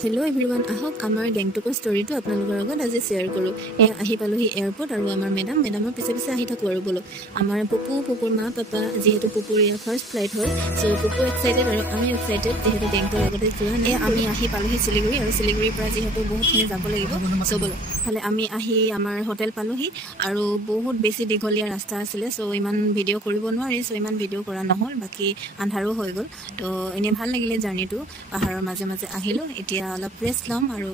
Hello everyone, ahok amar Gangtokor story to apnalokor agot aji share koru. Ahi palohi airport aru amar madam pise ahi thaku aru bolo. Amar pupur ma papa jehetu pupur ya first flight hoy. So pupur excited aru ami excited jehetu Gangtok agote jua. Ami ahi palohi Siliguri pra jehetu bahut khini jabo lagibo. So bolo. Hale ami ahi amar hotel palohi aru bahut besi digolia rasta asile. So iman video koribo nwari, so iman video kora nohol baki andharu hoy gol. To ene bhal lagile journey to paharor maje ahilo. Etia অলপ rest লম আৰু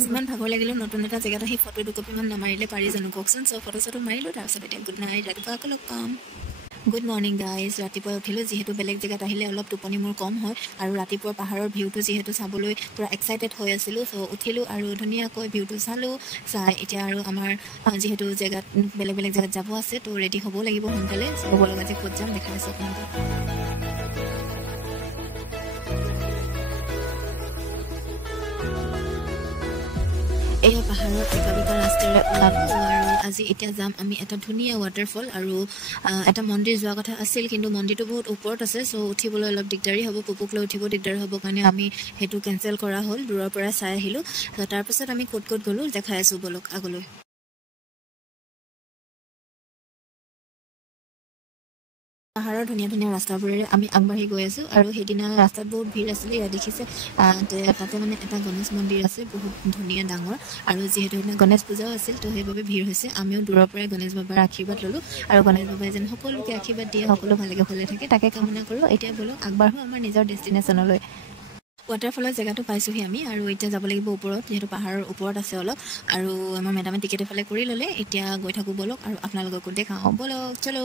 যিমান ভাগৰ লাগিলে নতুন এটা জেগাত আহি ফটো দুকপিমান নামাৰিলে পাৰি জানো কওকচোন সব ফটো চটো মাৰিলো তাৰপিছত এতিয়া গুড নাইট ৰাতিপুৱা আকৌ লগ পাম গুড মৰ্নিং গাইজ ৰাতিপুৱা উঠিলো যিহেতু বেলেগ জেগাত আহিলে অলপ টোপনি মোৰ কম হয় আৰু ৰাতিপুৱা পাহাৰৰ ভিউটো যিহেতু চাবলৈ পুৰা এক্সাইটেড হৈ আছিলো সো উঠিলো আৰু ধুনীয়াকৈ ভিউটো চালো চাই এতিয়া আৰু আমাৰ যিহেতু জেগাত বেলেগ জেগাত যাব আছে তো ৰেডি হ'ব লাগিব সোনকালে সব লগা যে ক'ত যাম দেখাই আছো আপোনালোকক এই পাহাৰৰ একাবিকা ৰাস্তাৰে ওলালো আৰু আজি এতিয়া যাম আমি এটা ধুনীয়া ৱাটাৰফল আৰু এটা মন্দিৰ যোৱা কথা আছিল কিন্তু মন্দিৰটো বহুত ওপৰত আছে সো উঠিবলৈ অলপ দিগদাৰি হ'ব পুপুকলৈ উঠিব দিগদাৰি হ'ব কাৰণে আমি হেতু কেনসেল কৰা হ'ল দূৰৰ পৰা চাই আহিলো তাৰ পিছত আমি ক'ত গলো দেখাই আছো বলক আগলৈ পাহাৰৰ ধুনীয়া ৰাস্তাবোৰেৰে আমি আগবাঢ়ি গৈ আছো আৰু হেদিনা ৰাস্তাত বহুত ভিৰ আছিল ইয়া দেখিছে তাতে মানে এটা গণেশ মন্দিৰ আছে বহুত ধুনীয়া ডাঙৰ আৰু যেহেতু হেদিনা গণেশ পূজাও আছিল তো সেইবাবে ভিৰ হৈছে আমিও দূৰৰ পৰা গণেশ বাবাৰ আশীৰ্বাদ ললো আৰু গণেশ বাবাই যেন সকলোকে আশীৰ্বাদ দিয়ে সকলো ভালে থাকে তাকে কামনা কৰো এতিয়া বলক আগবাঢ়ো আমাৰ নিজৰ ডেষ্টিনেশ্যনলৈ ৱাটাৰফলৰ জেগাটো পাইছোহি আমি আৰু এতিয়া যাব লাগিব ওপৰত যেহেতু পাহাৰৰ ওপৰত আছে অলপ আৰু আমাৰ মেডামে টিকেট এফালে কৰি ল'লে এতিয়া গৈ থাকো বলক আৰু আপোনালোককো দেখাওঁ বলক চলো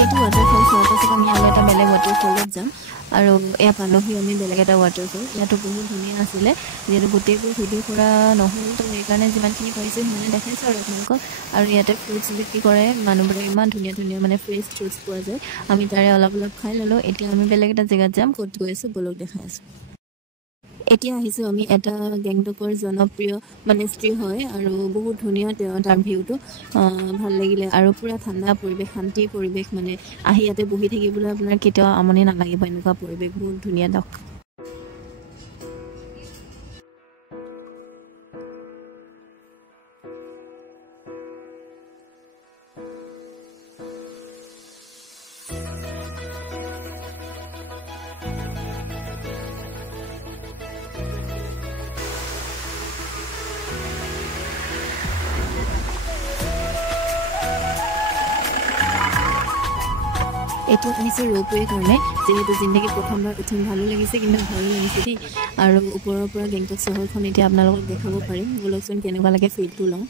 এইটো ৱাটাৰফল চোৱাৰ পাছত আমি আৰু এটা বেলেগ ৱাটাৰফলত যাম আৰু এয়া পালোহি আমি বেলেগ এটা ৱাটাৰফল ইয়াতো বহুত ধুনীয়া আছিলে যিহেতু গোটেইবোৰ ভিডিঅ' কৰা নহ'ল তো সেইকাৰণে যিমানখিনি পাৰিছোঁ সিমানে দেখাইছোঁ আৰু আপোনালোকক আৰু ইয়াতে ফ্ৰুটছ বিক্ৰী কৰে মানুহবোৰে ইমান ধুনীয়া মানে ফ্ৰেছ ফ্ৰুটছ পোৱা যায় আমি তাৰে অলপ খাই ল'লোঁ এতিয়া আমি বেলেগ এটা জেগাত যাম ক'ত গৈ আছোঁ বলক দেখাই আছোঁ এতিয়া আহিছো আমি এটা গেংটকৰ জনপ্ৰিয় মনেষ্ট্ৰী হয় আৰু বহুত ধুনীয়া তাৰ ভিউটো ভাল লাগিলে আৰু পুৰা ঠাণ্ডা পৰিৱেশ শান্তি পৰিৱেশ মানে আহি ইয়াতে বহি থাকিবলৈ আপোনাৰ কেতিয়াও আমনি নালাগিব এনেকুৱা পৰিৱেশ বহুত ধুনীয়া দক এইটো আহিছে ৰোপৱে কাৰণে যেহেতু জিন্দগী প্ৰথমবাৰ উঠিম ভালো লাগিছে কিন্তু ভয়ো লাগিছে দেই আৰু ওপৰৰ পৰা গেংটক চহৰখন এতিয়া আপোনালোকক দেখাব পাৰিম বলকচোন কেনেকুৱা লাগে ফিলটো লওঁ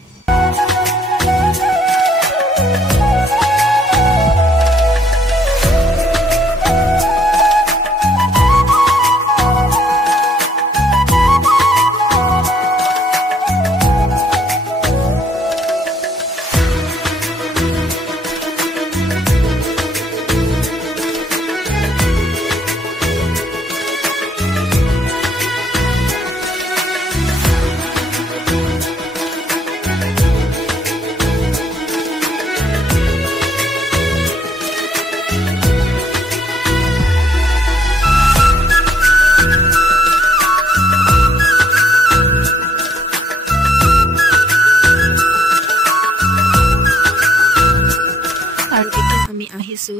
আহিছো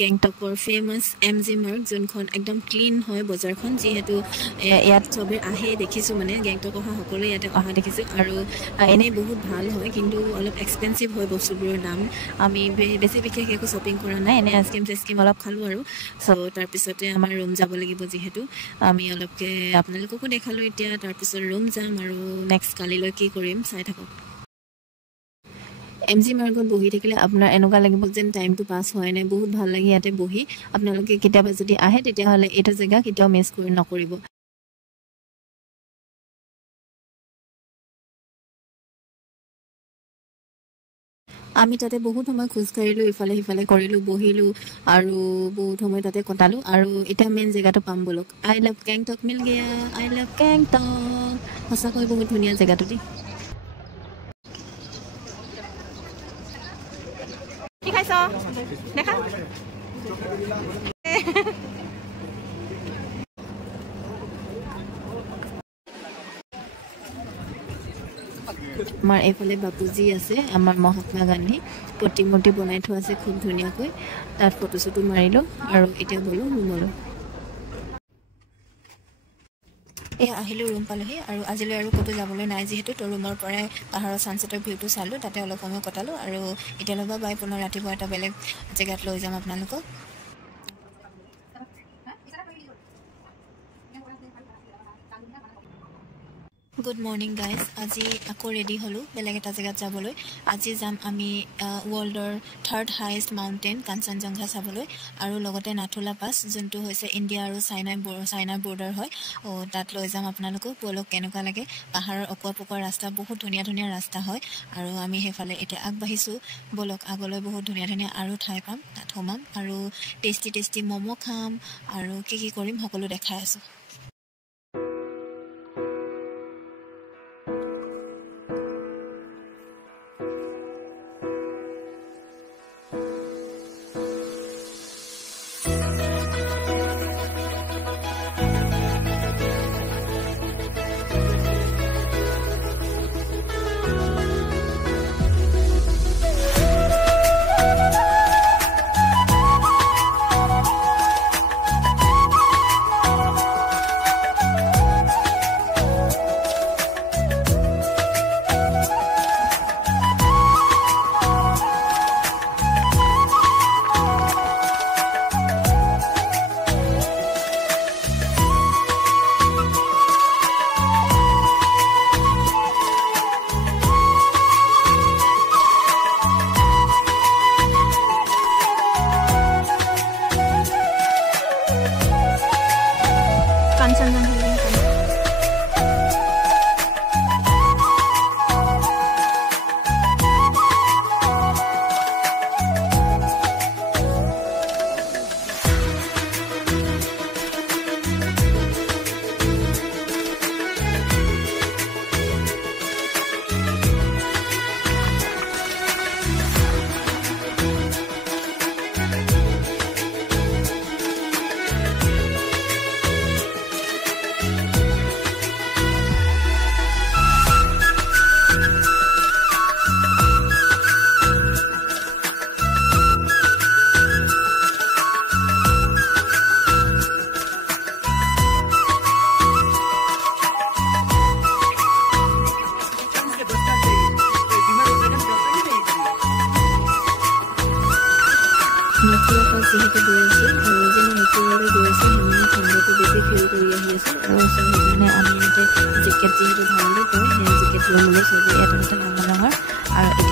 গেংটকৰ ফেমাস এমজি মাৰ্ক যোনখন একদম ক্লিন হয় বজাৰখন যেহেতু ইয়াত সবে আহে দেখিছো মানে গেংটক অহা সকলো ইয়াতে অহা দেখিছো আৰু এনে বহুত ভাল হয় কিন্তু অলপ এক্সপেন্সিভ হয় বস্তুবোৰৰ দাম আমি বেছি বিশেষ একো শ্বপিং কৰা নাই এনে আইচক্ৰীম অলপ খালো আৰু সো তাৰ পিছতে আমাৰ ৰুম যাব লাগিব যেহেতু আমি অলপকে আপোনালোককো দেখালো এতিয়া তাৰ পিছত ৰুম যাম আৰু নেক্সট কালিলৈ কি কৰিম চাই থাকক MG মাৰ্গত বহি থাকিলে আপোনাৰ এনেকুৱা লাগিব যেন টাইমটো পাছ হয় নাই, বহুত ভাল লাগে ইয়াতে বহি। আপোনালোকে কেতিয়াবা যদি আহে তেতিয়াহ'লে এইটো জেগা কেতিয়াও মিছ নকৰিব। আমি তাতে বহুত সময় খোজকাঢ়িলোঁ, ইফালে সিফালে কৰিলোঁ, বহিলোঁ আৰু বহুত সময় তাতে কটালোঁ। আৰু এতিয়া মেইন জেগাটো পাম বলক। I love Gangtok mill Gaya, I love Gangtok. সঁচাকৈ বহুত ধুনীয়া জেগাটো দেই। কি খাইছ দেখা আমাৰ এইফালে বাপুজি আছে, আমাৰ মহাত্মা গান্ধী প্ৰতিমূৰ্তি বনাই থোৱা আছে খুব ধুনীয়াকৈ। তাত ফটো চটো মাৰিলোঁ আৰু এতিয়া গ'লোঁ ৰুমলৈ। আহিলোঁ, ৰুম পালোহি আৰু আজিলৈ আৰু ক'তো যাবলৈ নাই যিহেতু, তো ৰুমৰ পৰাই পাহাৰৰ ছানছেটৰ ভিউটো চালোঁ, তাতে অলপ সময় কটালোঁ আৰু এতিয়া ল'বা বাই পুনৰ ৰাতিপুৱা এটা বেলেগ জেগাত লৈ যাম আপোনালোকক। Good morning guys. আজি আকৌ ৰেডি হ'লোঁ বেলেগ এটা জেগাত যাবলৈ। আজি যাম আমি ৱৰ্ল্ডৰ 3rd হাইয়েষ্ট মাউণ্টেইন কাঞ্চনজংঘা চাবলৈ আৰু লগতে নাথুলা পাছ, যোনটো হৈছে ইণ্ডিয়া আৰু চাইনাৰ বৰ্ডাৰ হয়। তাত লৈ যাম আপোনালোকক। বলক কেনেকুৱা লাগে। পাহাৰৰ অকোৱা পকোৱা ৰাস্তা, বহুত ধুনীয়া ধুনীয়া ৰাস্তা হয় আৰু আমি সেইফালে এতিয়া আগবাঢ়িছোঁ। বলক আগলৈ বহুত ধুনীয়া ধুনীয়া আৰু ঠাই পাম, তাত সোমাম আৰু টেষ্টি ম'ম' খাম আৰু কি কৰিম সকলো দেখাই আছোঁ। যিহেতু গৈ আছোঁ আৰু যে মই ওপৰলৈ গৈ আছোঁ সিমানে ঠাণ্ডাটো বেছি ফিল কৰি আহি আছোঁ আৰু সেইকাৰণে আমি ইয়াতে জেকেট যিহেতু ভাড়ালৈ কয় সেই জেকেট ল'বলৈ চবেই এটা ডাঙৰ আৰু